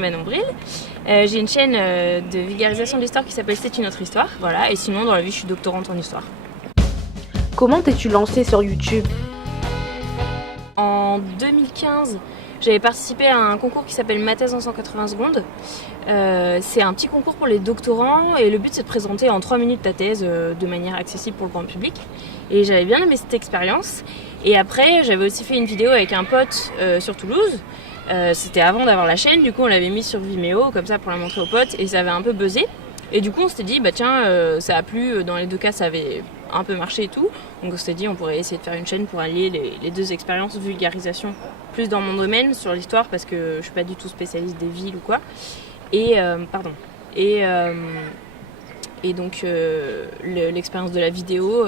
Manon Bril. J'ai une chaîne de vulgarisation de l'histoire qui s'appelle C'est une autre histoire. Voilà. Et sinon, dans la vie, je suis doctorante en histoire. Comment t'es-tu lancée sur YouTube? En 2015, j'avais participé à un concours qui s'appelle Ma thèse en 180 secondes. C'est un petit concours pour les doctorants et le but c'est de présenter en 3 minutes ta thèse de manière accessible pour le grand public. Et j'avais bien aimé cette expérience. Et après, j'avais aussi fait une vidéo avec un pote sur Toulouse. C'était avant d'avoir la chaîne, du coup on l'avait mis sur Vimeo comme ça pour la montrer aux potes et ça avait un peu buzzé. Et du coup on s'était dit bah tiens ça a plu, dans les deux cas ça avait un peu marché et tout. Donc on s'était dit on pourrait essayer de faire une chaîne pour allier les deux expériences, vulgarisation plus dans mon domaine sur l'histoire parce que je suis pas du tout spécialiste des villes ou quoi. Et donc l'expérience de la vidéo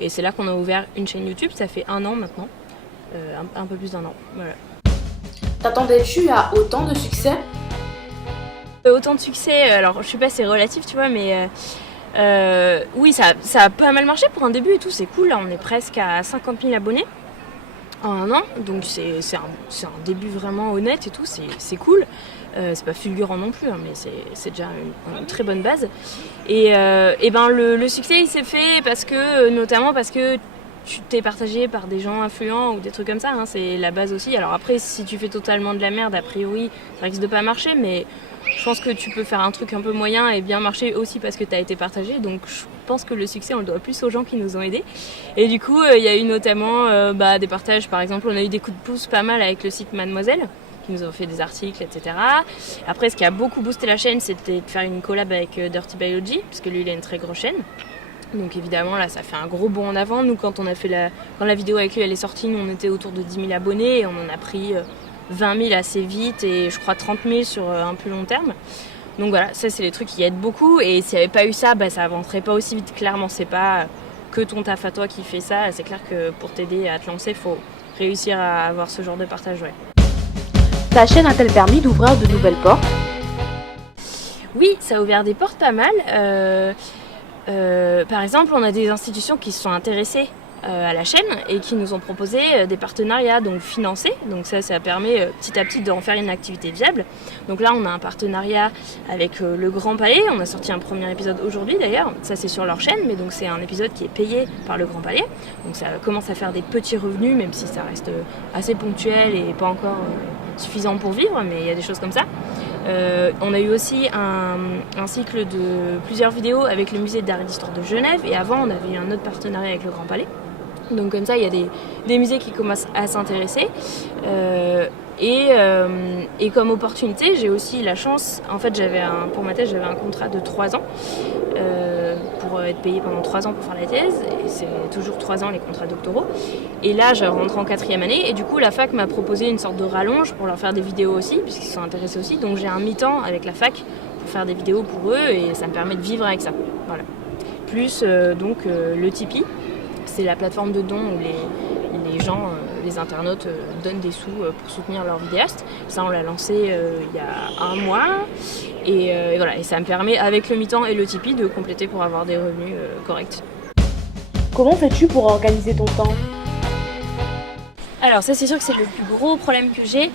et c'est là qu'on a ouvert une chaîne YouTube, ça fait 1 an maintenant, un peu plus d'1 an. Voilà. T'attendais-tu à autant de succès? Autant de succès, alors je sais pas, c'est relatif tu vois, mais oui ça a pas mal marché pour un début et tout, c'est cool, là on est presque à 50 000 abonnés en 1 an, donc c'est un début vraiment honnête et tout, c'est cool. C'est pas fulgurant non plus, hein, mais c'est déjà une très bonne base. Et ben le succès il s'est fait notamment parce que tu t'es partagé par des gens influents ou des trucs comme ça, hein, c'est la base aussi. Alors après, si tu fais totalement de la merde, a priori, ça risque de pas marcher, mais je pense que tu peux faire un truc un peu moyen et bien marcher aussi parce que tu as été partagé. Donc je pense que le succès, on le doit plus aux gens qui nous ont aidés. Et du coup, il y a eu notamment des partages. Par exemple, on a eu des coups de pouce pas mal avec le site Mademoiselle, qui nous ont fait des articles, etc. Après, ce qui a beaucoup boosté la chaîne, c'était de faire une collab avec Dirty Biology, parce que lui, il a une très grosse chaîne. Donc évidemment, là, ça fait un gros bond en avant. Nous, quand la vidéo avec lui, elle est sortie, nous, on était autour de 10 000 abonnés et on en a pris 20 000 assez vite et je crois 30 000 sur un plus long terme. Donc voilà, ça, c'est les trucs qui aident beaucoup. Et s'il n'y avait pas eu ça, ça avancerait pas aussi vite. Clairement, c'est pas que ton taf à toi qui fait ça. C'est clair que pour t'aider à te lancer, il faut réussir à avoir ce genre de partage, ouais. Ta chaîne a-t-elle permis d'ouvrir de nouvelles portes? Oui, ça a ouvert des portes pas mal. Par exemple, on a des institutions qui se sont intéressées à la chaîne et qui nous ont proposé des partenariats donc financés. Donc ça permet petit à petit d'en faire une activité viable. Donc là, on a un partenariat avec le Grand Palais. On a sorti un premier épisode aujourd'hui d'ailleurs. Ça, c'est sur leur chaîne, mais donc c'est un épisode qui est payé par le Grand Palais. Donc ça commence à faire des petits revenus, même si ça reste assez ponctuel et pas encore suffisant pour vivre, mais il y a des choses comme ça. On a eu aussi un cycle de plusieurs vidéos avec le musée d'art et d'histoire de Genève et avant on avait eu un autre partenariat avec le Grand Palais. Donc comme ça il y a des musées qui commencent à s'intéresser et comme opportunité j'ai aussi la chance, en fait pour ma thèse j'avais un contrat de 3 ans pour être payée pendant 3 ans pour faire la thèse et c'est toujours 3 ans les contrats doctoraux et là je rentre en 4e année et du coup la fac m'a proposé une sorte de rallonge pour leur faire des vidéos aussi puisqu'ils sont intéressés aussi, donc j'ai un mi-temps avec la fac pour faire des vidéos pour eux et ça me permet de vivre avec ça, voilà. Plus le Tipeee, c'est la plateforme de dons où les gens, les internautes donnent des sous pour soutenir leurs vidéastes. Ça, on l'a lancé il y a 1 mois. Et voilà, et ça me permet, avec le mi-temps et le Tipeee, de compléter pour avoir des revenus corrects. Comment fais-tu pour organiser ton temps? Alors ça, c'est sûr que c'est le plus gros problème que j'ai.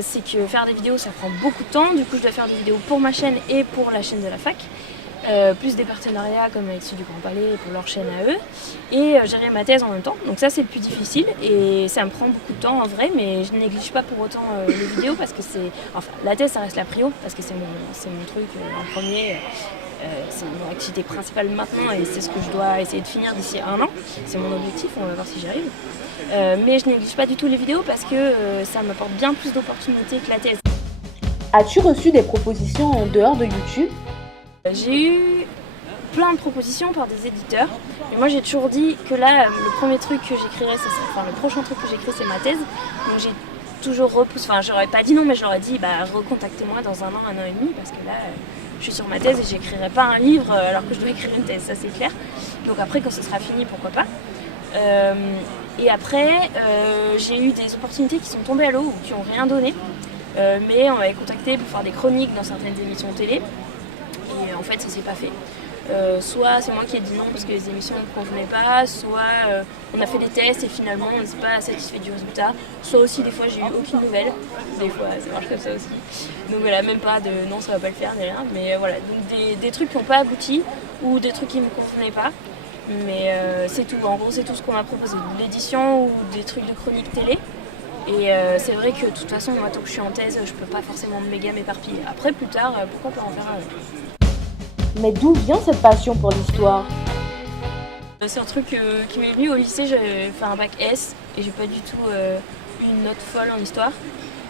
C'est que faire des vidéos, ça prend beaucoup de temps. Du coup, je dois faire des vidéos pour ma chaîne et pour la chaîne de la fac. Plus des partenariats comme avec ceux du Grand Palais pour leur chaîne à eux et gérer ma thèse en même temps, donc ça c'est le plus difficile et ça me prend beaucoup de temps en vrai, mais je ne néglige pas pour autant les vidéos parce que la thèse ça reste la prio parce que c'est mon truc en premier, c'est mon activité principale maintenant et c'est ce que je dois essayer de finir d'ici 1 an, c'est mon objectif, on va voir si j'y arrive, mais je néglige pas du tout les vidéos parce que ça m'apporte bien plus d'opportunités que la thèse. As-tu reçu des propositions en dehors de YouTube? J'ai eu plein de propositions par des éditeurs, mais moi j'ai toujours dit que là, le prochain truc que j'écrirai c'est ma thèse, donc j'ai toujours repoussé, j'aurais pas dit non, mais je leur ai dit recontactez-moi dans 1 an, 1 an et demi, parce que là je suis sur ma thèse et j'écrirai pas un livre alors que je dois écrire une thèse, ça c'est clair. Donc après quand ce sera fini, pourquoi pas. Et après j'ai eu des opportunités qui sont tombées à l'eau ou qui ont rien donné, mais on m'avait contacté pour faire des chroniques dans certaines émissions télé. Et en fait ça s'est pas fait. Soit c'est moi qui ai dit non parce que les émissions ne me convenaient pas, soit on a fait des tests et finalement on n'était pas satisfait du résultat, soit aussi des fois j'ai eu aucune nouvelle, des fois ça marche comme ça aussi. Donc voilà, même pas de non ça va pas le faire ni rien, mais voilà, donc des trucs qui n'ont pas abouti ou des trucs qui me convenaient pas. Mais c'est tout, en gros c'est tout ce qu'on m'a proposé, de l'édition ou des trucs de chronique télé. Et c'est vrai que de toute façon, moi tant que je suis en thèse, je peux pas forcément méga m'éparpiller. Après plus tard, pourquoi pas en faire un. Mais d'où vient cette passion pour l'histoire? C'est un truc qui m'est venu au lycée, j'avais fait un bac S et j'ai pas du tout eu une note folle en histoire.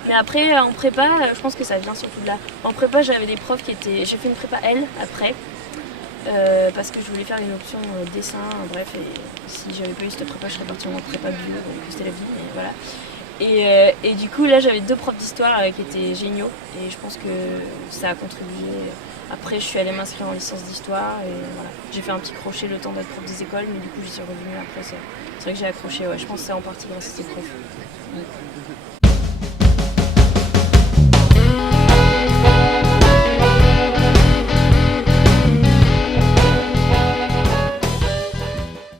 Mais après en prépa, je pense que ça vient surtout de là. En prépa j'avais des profs qui étaient. J'ai fait une prépa L après. Parce que je voulais faire une option dessin, bref, et si j'avais pas eu cette prépa, je serais partie en prépa bio, donc c'était la vie, mais voilà. Et du coup, là, j'avais 2 profs d'histoire qui étaient géniaux, et je pense que ça a contribué. Après, je suis allée m'inscrire en licence d'histoire, et voilà. J'ai fait un petit crochet le temps d'être prof des écoles, mais du coup, j'y suis revenue après. C'est vrai que j'ai accroché, ouais, je pense que c'est en partie grâce à ces profs. Ouais.